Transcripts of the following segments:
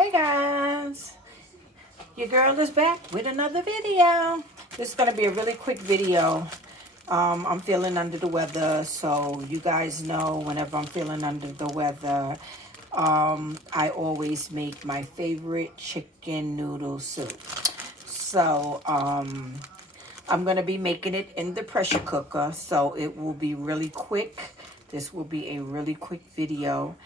Hey guys, your girl is back with another video. This is going to be a really quick video. I'm feeling under the weather, so you guys know whenever I'm feeling under the weather, I always make my favorite chicken noodle soup. So I'm going to be making it in the pressure cooker, so it will be really quick. This will be a really quick video.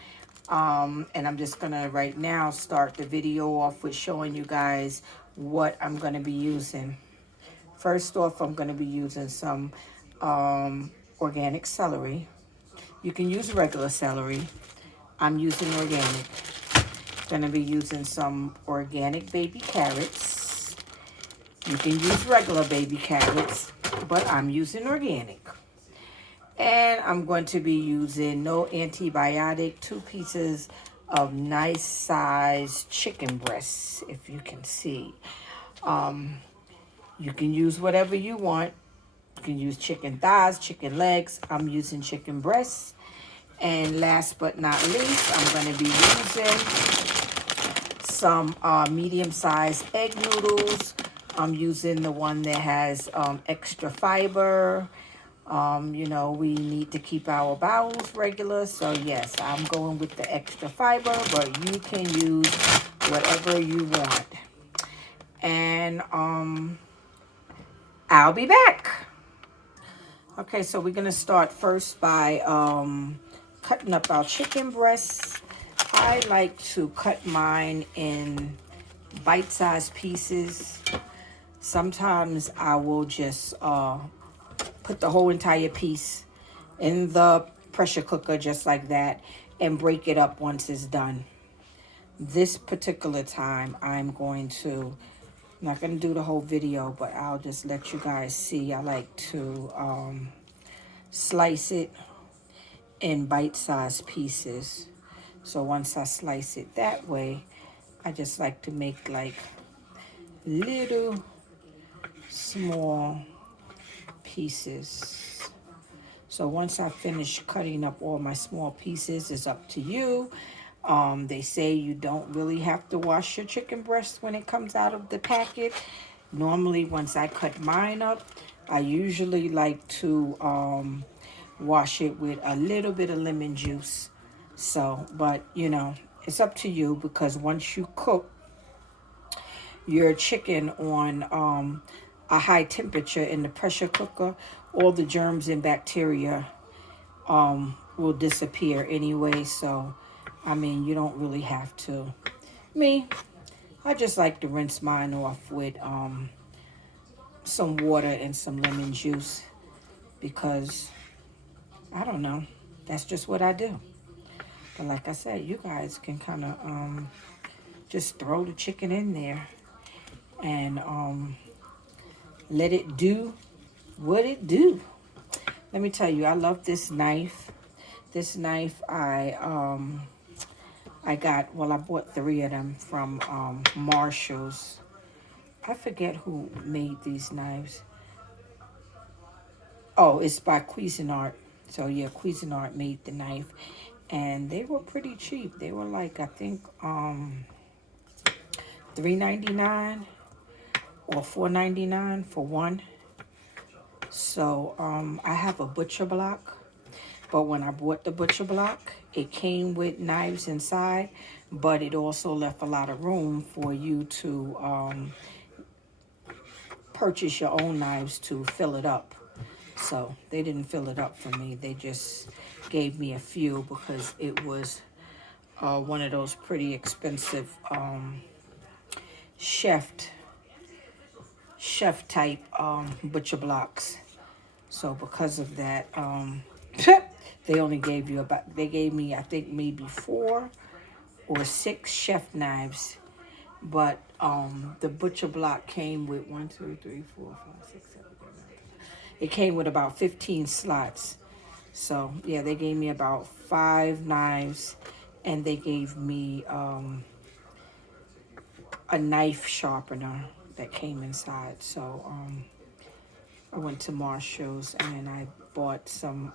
And I'm just gonna right now start the video off with showing you guys what I'm gonna be using. First off, I'm gonna be using some organic celery. You can use regular celery. I'm using organic. Gonna be using some organic baby carrots. You can use regular baby carrots, but I'm using organic. And I'm going to be using no antibiotic, 2 pieces of nice sized chicken breasts, if you can see. You can use whatever you want. You can use chicken thighs, chicken legs. I'm using chicken breasts. And last but not least, I'm going to be using some medium-sized egg noodles. I'm using the one that has extra fiber. You know, we need to keep our bowels regular. So yes, I'm going with the extra fiber, but you can use whatever you want. And I'll be back. Okay, so we're going to start first by cutting up our chicken breasts. I like to cut mine in bite-sized pieces. Sometimes I will just put the whole entire piece in the pressure cooker just like that and break it up once it's done. This particular time I'm not going to do the whole video, but I'll just let you guys see. I like to slice it in bite-sized pieces. So once I slice it that way, I just like to make like little small pieces. So once I finish cutting up all my small pieces, it's up to you. They say you don't really have to wash your chicken breast when it comes out of the packet. Normally, once I cut mine up, I usually like to wash it with a little bit of lemon juice. So, but you know, it's up to you because once you cook your chicken on a high temperature in the pressure cooker, all the germs and bacteria will disappear anyway. So, I mean, you don't really have to. I just like to rinse mine off with some water and some lemon juice because, I don't know, that's just what I do. But like I said, you guys can kind of just throw the chicken in there and let it do what it do. Let me tell you, I love this knife. This knife I got, well, I bought 3 of them from Marshall's. I forget who made these knives. Oh, it's by Cuisinart. So yeah, Cuisinart made the knife. And they were pretty cheap. They were like, I think, $3.99 or $4.99 for one. So I have a butcher block, but when I bought the butcher block, it came with knives inside, but it also left a lot of room for you to purchase your own knives to fill it up. So they didn't fill it up for me. They just gave me a few because it was one of those pretty expensive chef type butcher blocks. So because of that, they only gave you they gave me, I think, maybe 4 or 6 chef knives. But the butcher block came with 1, 2, 3, 4, 5, 6, 7, 8, 9, 10. It came with about 15 slots. So yeah, they gave me about 5 knives, and they gave me a knife sharpener that came inside. So I went to Marshall's and I bought some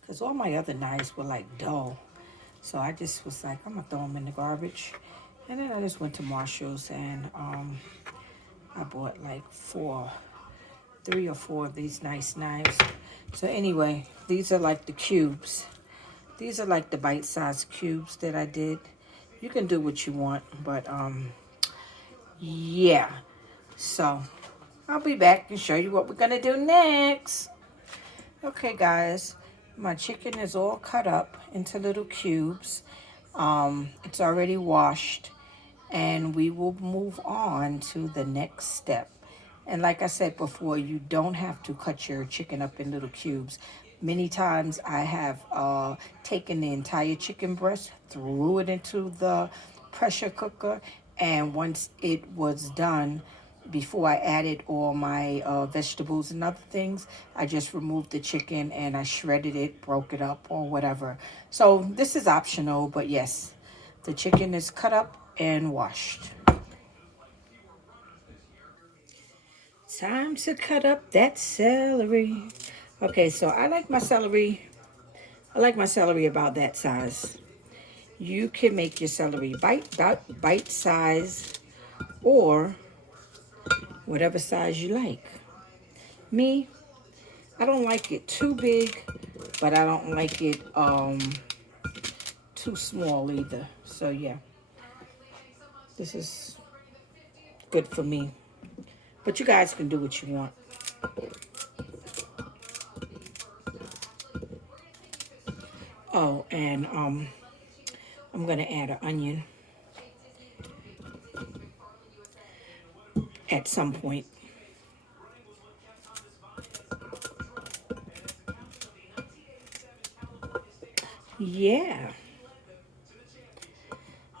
because all my other knives were like dull. So I just was like, I'm gonna throw them in the garbage. And then I just went to Marshall's and I bought like 3 or 4 of these nice knives. So anyway, these are like the cubes. These are like the bite-sized cubes that I did. You can do what you want, but yeah. So I'll be back and show you what we're gonna do next. Okay, guys, my chicken is all cut up into little cubes. It's already washed, and we will move on to the next step. And like I said before, you don't have to cut your chicken up in little cubes. Many times I have taken the entire chicken breast, threw it into the pressure cooker, and once it was done, before I added all my vegetables and other things, I just removed the chicken and I shredded it, broke it up, or whatever. So this is optional, but yes, the chicken is cut up and washed. Time to cut up that celery. Okay, so I like my celery about that size. You can make your celery bite size or whatever size you like. Me, I don't like it too big, but I don't like it too small either. So yeah, this is good for me. But you guys can do what you want. Oh, and I'm gonna add an onion at some point. Yeah.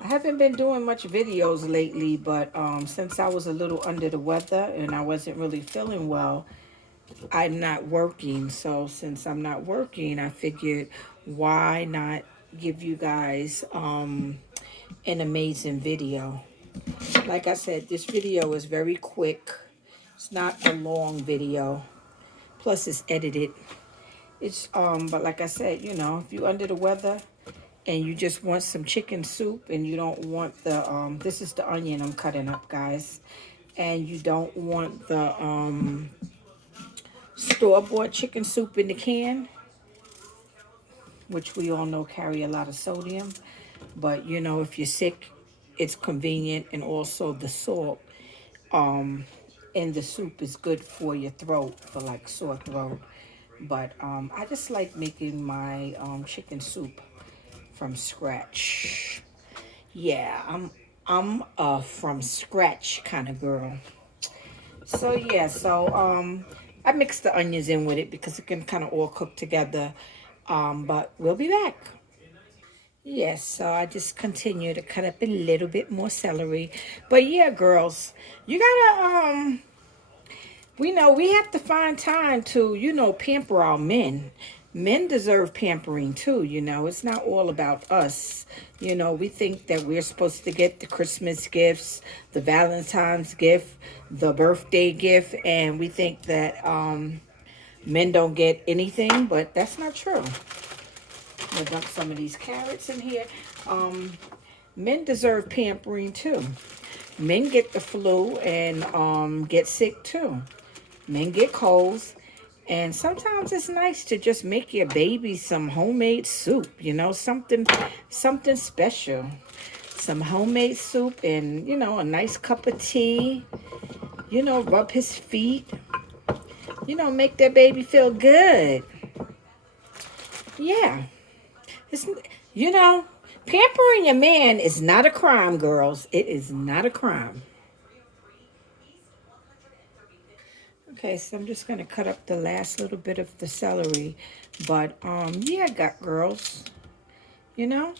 I haven't been doing much videos lately, but since I was a little under the weather and I wasn't really feeling well, I'm not working. So since I'm not working, I figured why not give you guys an amazing video. Like I said, this video is very quick. It's not a long video. Plus it's edited. It's but like I said, you know, if you're under the weather and you just want some chicken soup and you don't want the this is the onion I'm cutting up, guys, and you don't want the store-bought chicken soup in the can, which we all know carry a lot of sodium, but you know, if you're sick, it's convenient. And also the salt in the soup is good for your throat, for like sore throat. But I just like making my chicken soup from scratch. Yeah, I'm a from scratch kind of girl. So yeah, so I mix the onions in with it because it can kind of all cook together. But we'll be back. Yes, so I just continue to cut up a little bit more celery. But yeah, girls, you gotta we know we have to find time to, you know, pamper our men. Men deserve pampering too, you know. It's not all about us. You know, we think that we're supposed to get the Christmas gifts, the Valentine's gift, the birthday gift, and we think that men don't get anything, but that's not true. I'm gonna dump some of these carrots in here. Um, Men deserve pampering too. Men get the flu and get sick too. Men get colds. And sometimes it's nice to just make your baby some homemade soup, you know, something special. Some homemade soup and, you know, a nice cup of tea. You know, rub his feet. You know, make that baby feel good. Yeah. It's, you know, pampering your man is not a crime, girls. It is not a crime. Okay, so I'm just going to cut up the last little bit of the celery. But, yeah, got girls, you know,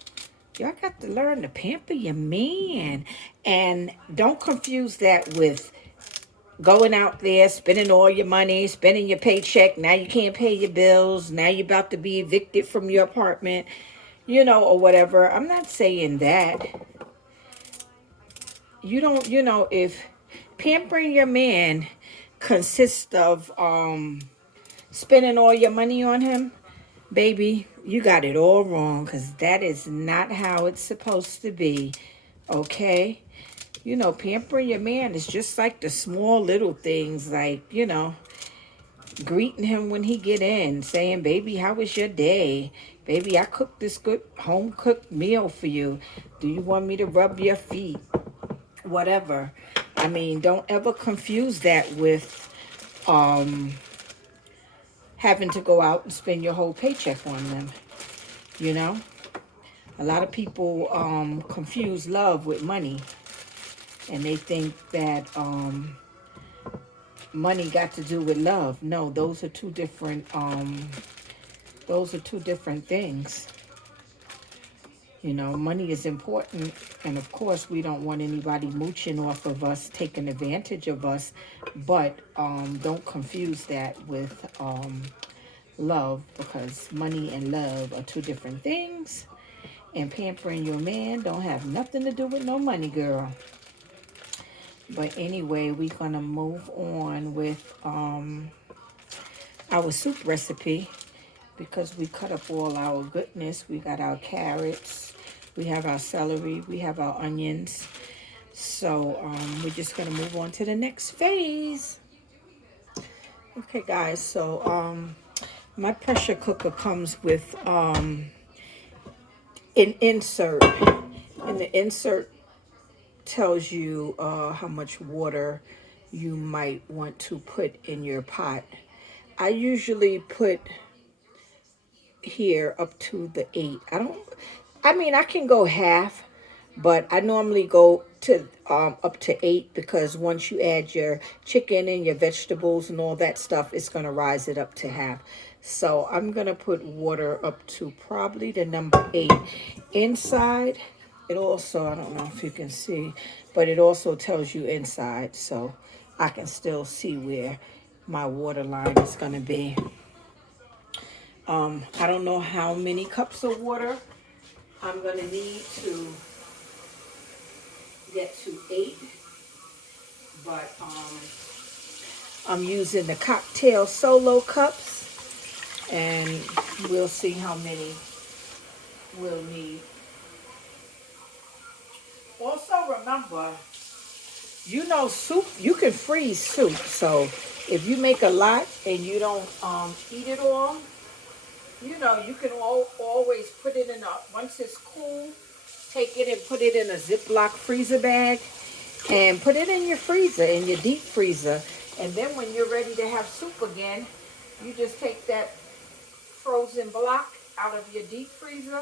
y'all got to learn to pamper your man. And don't confuse that with going out there, spending all your money, spending your paycheck. Now you can't pay your bills. Now you're about to be evicted from your apartment, you know, or whatever. I'm not saying that. You don't, you know, if pampering your man consists of spending all your money on him, Baby, you got it all wrong because that is not how it's supposed to be. Okay? You know, pampering your man is just like the small little things, like, you know, greeting him when he get in, saying, baby, how was your day? Baby, I cooked this good home cooked meal for you. Do you want me to rub your feet? Whatever. I mean, don't ever confuse that with having to go out and spend your whole paycheck on them. You know, a lot of people confuse love with money, and they think that money got to do with love. No, those are two different. Those are two different things. You know, money is important, and of course, we don't want anybody mooching off of us, taking advantage of us. But don't confuse that with love, because money and love are two different things. And pampering your man don't have nothing to do with no money, girl. But anyway, we're gonna move on with our soup recipe, because we cut up all our goodness. We got our carrots, we have our celery, we have our onions. So we're just gonna move on to the next phase. Okay, guys. So my pressure cooker comes with an insert, and the insert tells you how much water you might want to put in your pot. I usually put here up to the 8. I mean, I can go half, but I normally go to up to 8, because once you add your chicken and your vegetables and all that stuff, it's going to rise it up to half. So I'm going to put water up to probably the number 8. Inside, it also, I don't know if you can see, but it also tells you inside, so I can still see where my water line is going to be. I don't know how many cups of water I'm going to need to get to 8, but I'm using the cocktail solo cups, and we'll see how many we'll need. Also remember, you know, soup, you can freeze soup. So if you make a lot and you don't eat it all, you know, you can always put it in a, once it's cool, take it and put it in a Ziploc freezer bag and put it in your freezer, in your deep freezer. And then when you're ready to have soup again, you just take that frozen block out of your deep freezer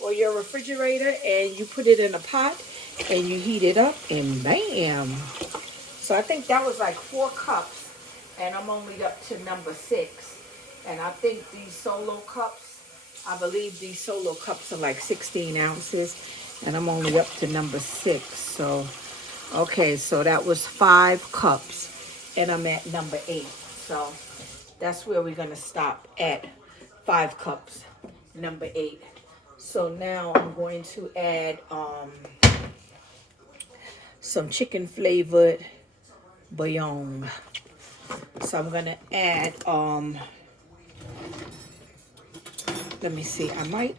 or your refrigerator, and you put it in a pot and you heat it up, and bam. So I think that was like 4 cups, and I'm only up to number 6. And I think these solo cups, I believe these solo cups are like 16 ounces, and I'm only up to number 6. So, okay, so that was 5 cups, and I'm at number 8. So that's where we're going to stop, at 5 cups, number 8. So now I'm going to add some chicken flavored bouillon. So I'm going to add, let me see, I might,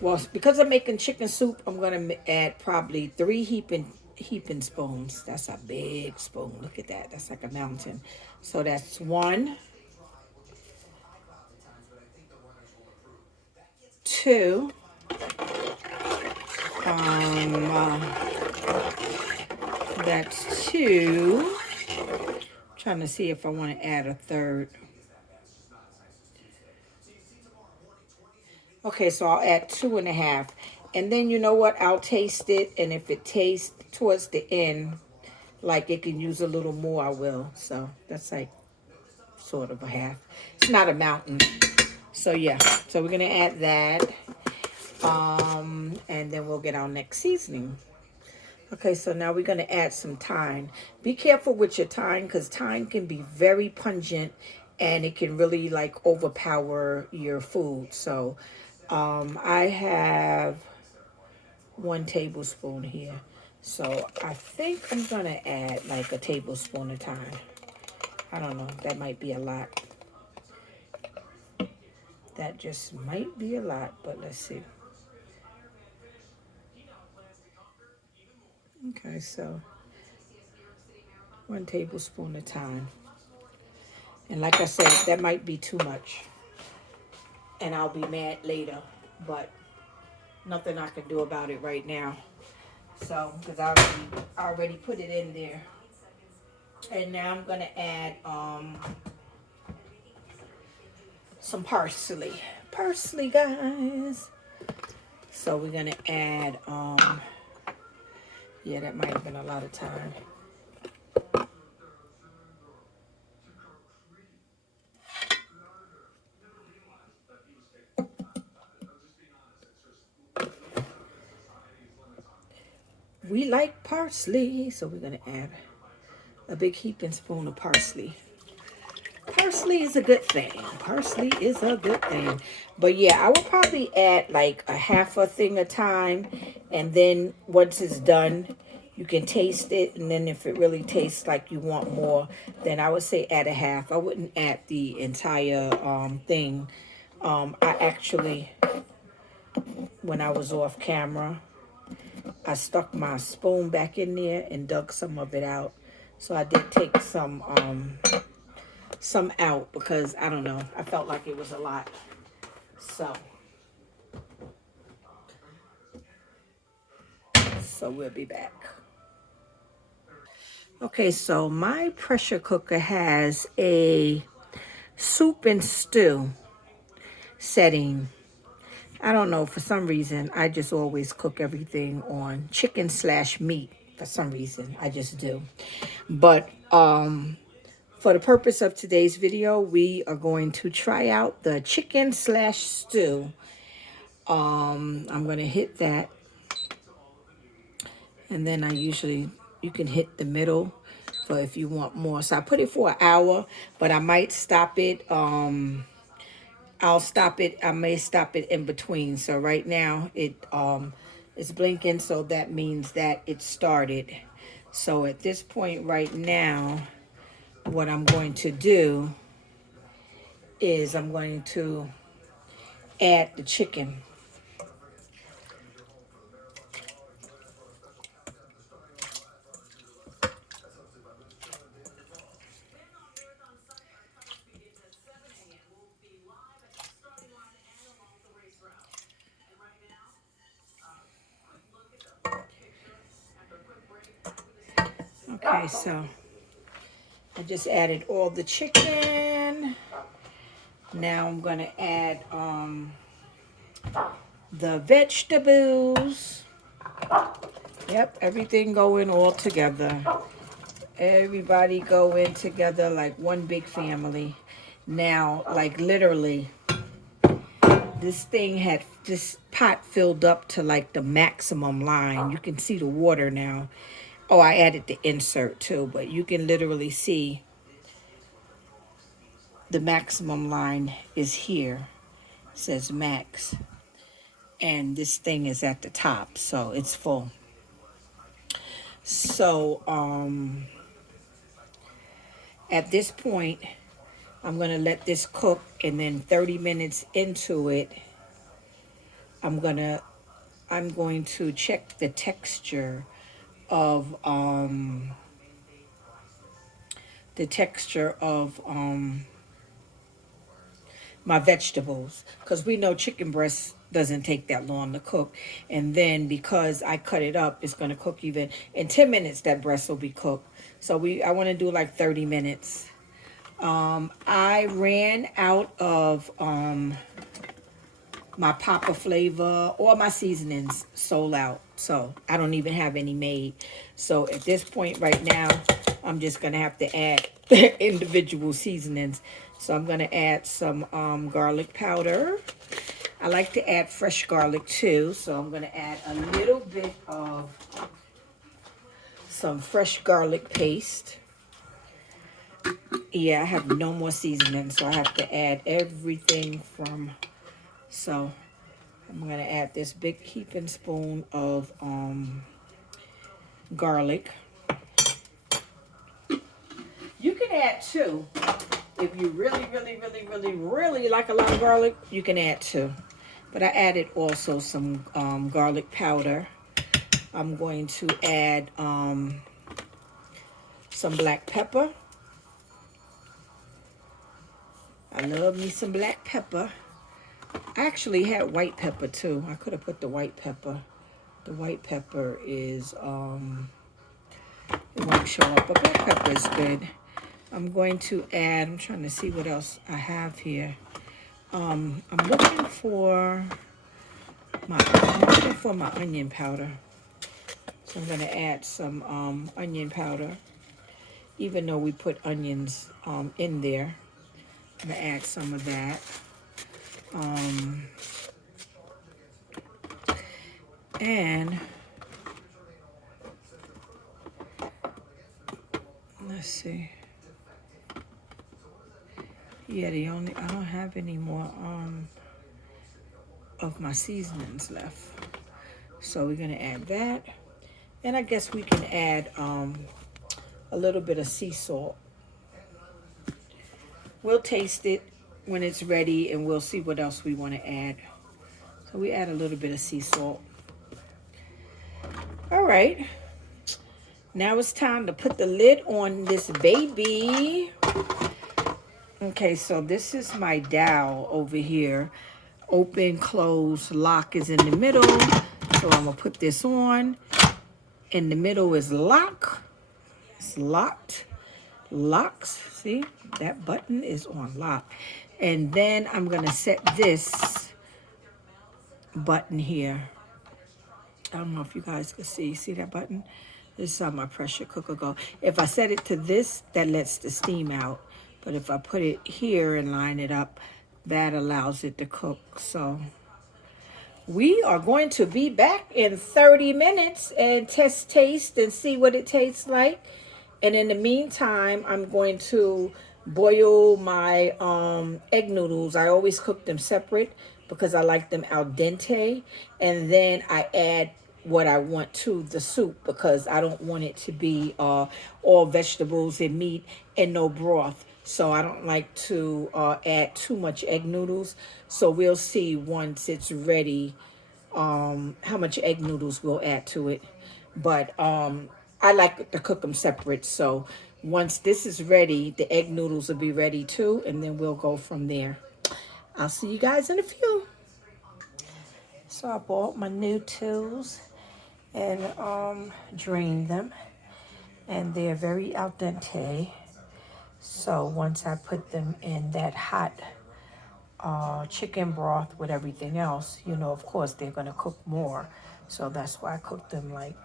well, because I'm making chicken soup, I'm going to add probably 3 heaping spoons. That's a big spoon. Look at that. That's like a mountain. So that's 1, 2, that's 2. Trying to see if I want to add a 3rd. Okay, so I'll add 2.5. And then you know what? I'll taste it. And if it tastes towards the end, like it can use a little more, I will. So that's like sort of a half. It's not a mountain. So yeah, so we're going to add that. And then we'll get our next seasoning. Okay, so now we're going to add some thyme. Be careful with your thyme, because thyme can be very pungent and it can really like overpower your food. So I have 1 tablespoon here. So I think I'm going to add like a tablespoon of thyme. I don't know. That might be a lot. That just might be a lot, but let's see. Okay, so 1 tablespoon of thyme. And like I said, that might be too much. And I'll be mad later. But nothing I can do about it right now. So, because I already put it in there. And now I'm going to add some parsley. Parsley, guys. So we're going to add, yeah, that might have been a lot of time. We like parsley, so we're going to add a big heaping spoon of parsley. Parsley is a good thing. Parsley is a good thing. But yeah, I will probably add like a half a thing a time. And then once it's done, you can taste it. And then if it really tastes like you want more, then I would say add a half. I wouldn't add the entire thing. I actually, when I was off camera, I stuck my spoon back in there and dug some of it out. So I did take some out because I don't know, I felt like it was a lot. So we'll be back. Okay, so my pressure cooker has a soup and stew setting. I don't know, for some reason I just always cook everything on chicken/meat. For some reason I just do. But for the purpose of today's video, we are going to try out the chicken/stew. I'm going to hit that. And then you can hit the middle for if you want more. So I put it for an hour, but I might stop it. I may stop it in between. So right now it's blinking. So that means that it started. So at this point right now, what I'm going to do is I'm going to add the chicken. Okay, so I just added all the chicken. Now I'm going to add the vegetables. Yep, everything going all together. Everybody go in together like one big family. Now, like literally, this pot filled up to like the maximum line. You can see the water now. Oh, I added the insert too, but you can literally see the maximum line is here. It says max. And this thing is at the top, so it's full. So, at this point, I'm going to let this cook, and then 30 minutes into it, I'm going to check the texture of my vegetables, because we know chicken breast doesn't take that long to cook. And then because I cut it up, it's going to cook even in 10 minutes. That breast will be cooked. So I want to do like 30 minutes. I ran out of my Papa flavor. All my seasonings sold out, so I don't even have any made. So at this point right now, I'm just gonna have to add individual seasonings. So I'm gonna add some garlic powder. I like to add fresh garlic too, so I'm gonna add a little bit of some fresh garlic paste. Yeah, I have no more seasoning, so I have to add everything from. So I'm going to add this big heaping spoon of garlic. You can add 2 If you really like a lot of garlic, you can add 2. But I added also some garlic powder. I'm going to add some black pepper. I love me some black pepper. I actually had white pepper too. I could have put the white pepper. The white pepper is, it won't show up, but black pepper is good. I'm going to add, I'm trying to see what else I have here. I'm looking for my onion powder. So I'm going to add some onion powder. Even though we put onions in there, I'm going to add some of that. And let's see. Yeah, I don't have any more of my seasonings left. So we're gonna add that. And I guess we can add a little bit of sea salt. We'll taste it when it's ready and we'll see what else we want to add. So we add a little bit of sea salt. All right. Now it's time to put the lid on this baby. Okay, so this is my dowel over here. Open, close, lock is in the middle. So I'm gonna put this on. In the middle is lock. It's locked. Locks, see? That button is on lock. And then I'm gonna set this button here. I don't know if you guys can see that button? This is how my pressure cooker go. If I set it to this, that lets the steam out. But if I put it here and line it up, that allows it to cook. So we are going to be back in 30 minutes and taste and see what it tastes like. And in the meantime, I'm going to boil my egg noodles. I always cook them separate because I like them al dente. And then I add what I want to the soup because I don't want it to be all vegetables and meat and no broth. So I don't like to add too much egg noodles. So we'll see once it's ready how much egg noodles we'll add to it. But I like to cook them separate. So once this is ready, the egg noodles will be ready too. And then we'll go from there. I'll see you guys in a few. So I bought my Noodles and drained them. And they're very al dente. So once I put them in that hot chicken broth with everything else, you know, of course, they're going to cook more. So that's why I cook them like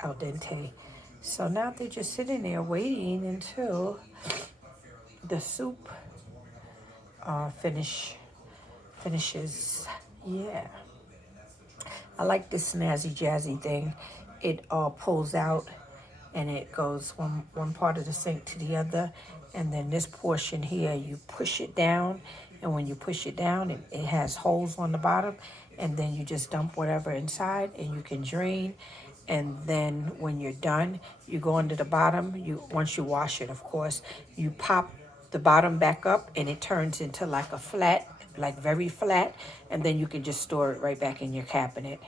al dente. So now they're just sitting there waiting until the soup finishes. Yeah. I like this snazzy jazzy thing. It pulls out and it goes one part of the sink to the other. And then this portion here, you push it down. And when you push it down, it has holes on the bottom. And then you just dump whatever inside and you can drain. And then when you're done, you go into the bottom. Once you wash it, of course, you pop the bottom back up and it turns into like a flat, like very flat. And then you can just store it right back in your cabinet.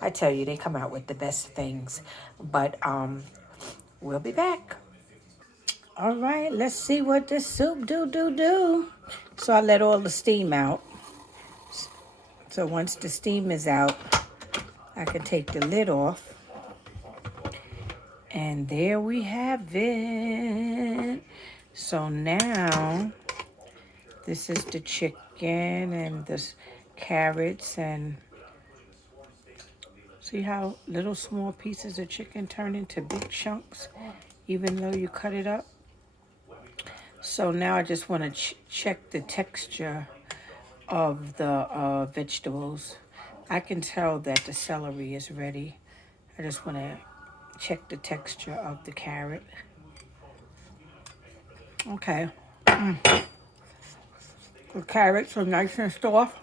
I tell you, they come out with the best things. But we'll be back. All right, let's see what this soup do. So I let all the steam out. So once the steam is out, I can take the lid off. And there we have it. So now, this is the chicken and the carrots and see how little small pieces of chicken turn into big chunks, even though you cut it up? So now I just want to check the texture of the vegetables. I can tell that the celery is ready. I just want to check the texture of the carrot. Okay. The carrots are nice and soft.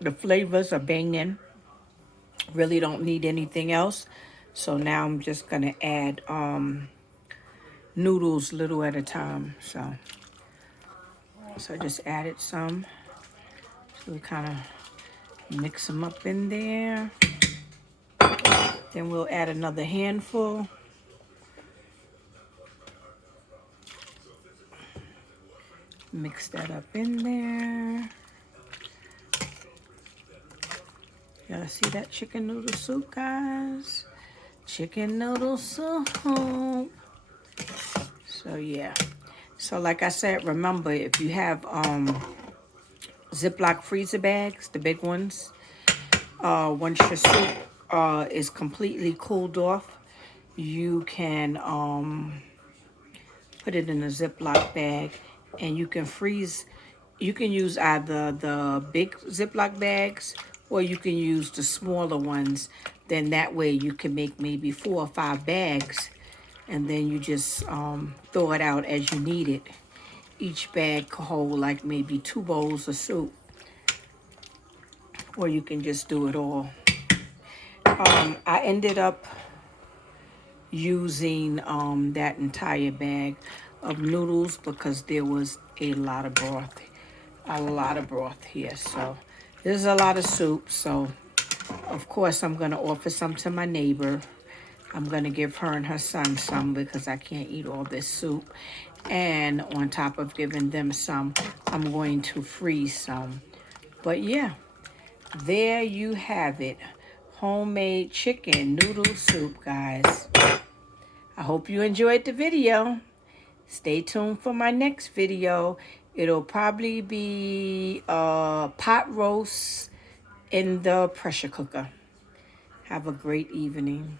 The flavors are banging. Really don't need anything else. So now I'm just going to add noodles little at a time. So I just added some. So we kind of mix them up in there. Then we'll add another handful. Mix that up in there. Y'all see that chicken noodle soup, guys? Chicken noodle soup. So yeah. So like I said, remember, if you have Ziploc freezer bags, the big ones, once your soup is completely cooled off, you can put it in a Ziploc bag, and you can freeze. You can use either the big Ziploc bags, or you can use the smaller ones. Then that way you can make maybe 4 or 5 bags, and then you just throw it out as you need it. Each bag could hold like maybe 2 bowls of soup, or you can just do it all. I ended up using that entire bag of noodles because there was a lot of broth here. So there's a lot of soup. So of course I'm going to offer some to my neighbor. I'm going to give her and her son some because I can't eat all this soup. And on top of giving them some, I'm going to freeze some. But yeah, there you have it. Homemade chicken noodle soup, guys. I hope you enjoyed the video. Stay tuned for my next video. It'll probably be pot roast in the pressure cooker. Have a great evening.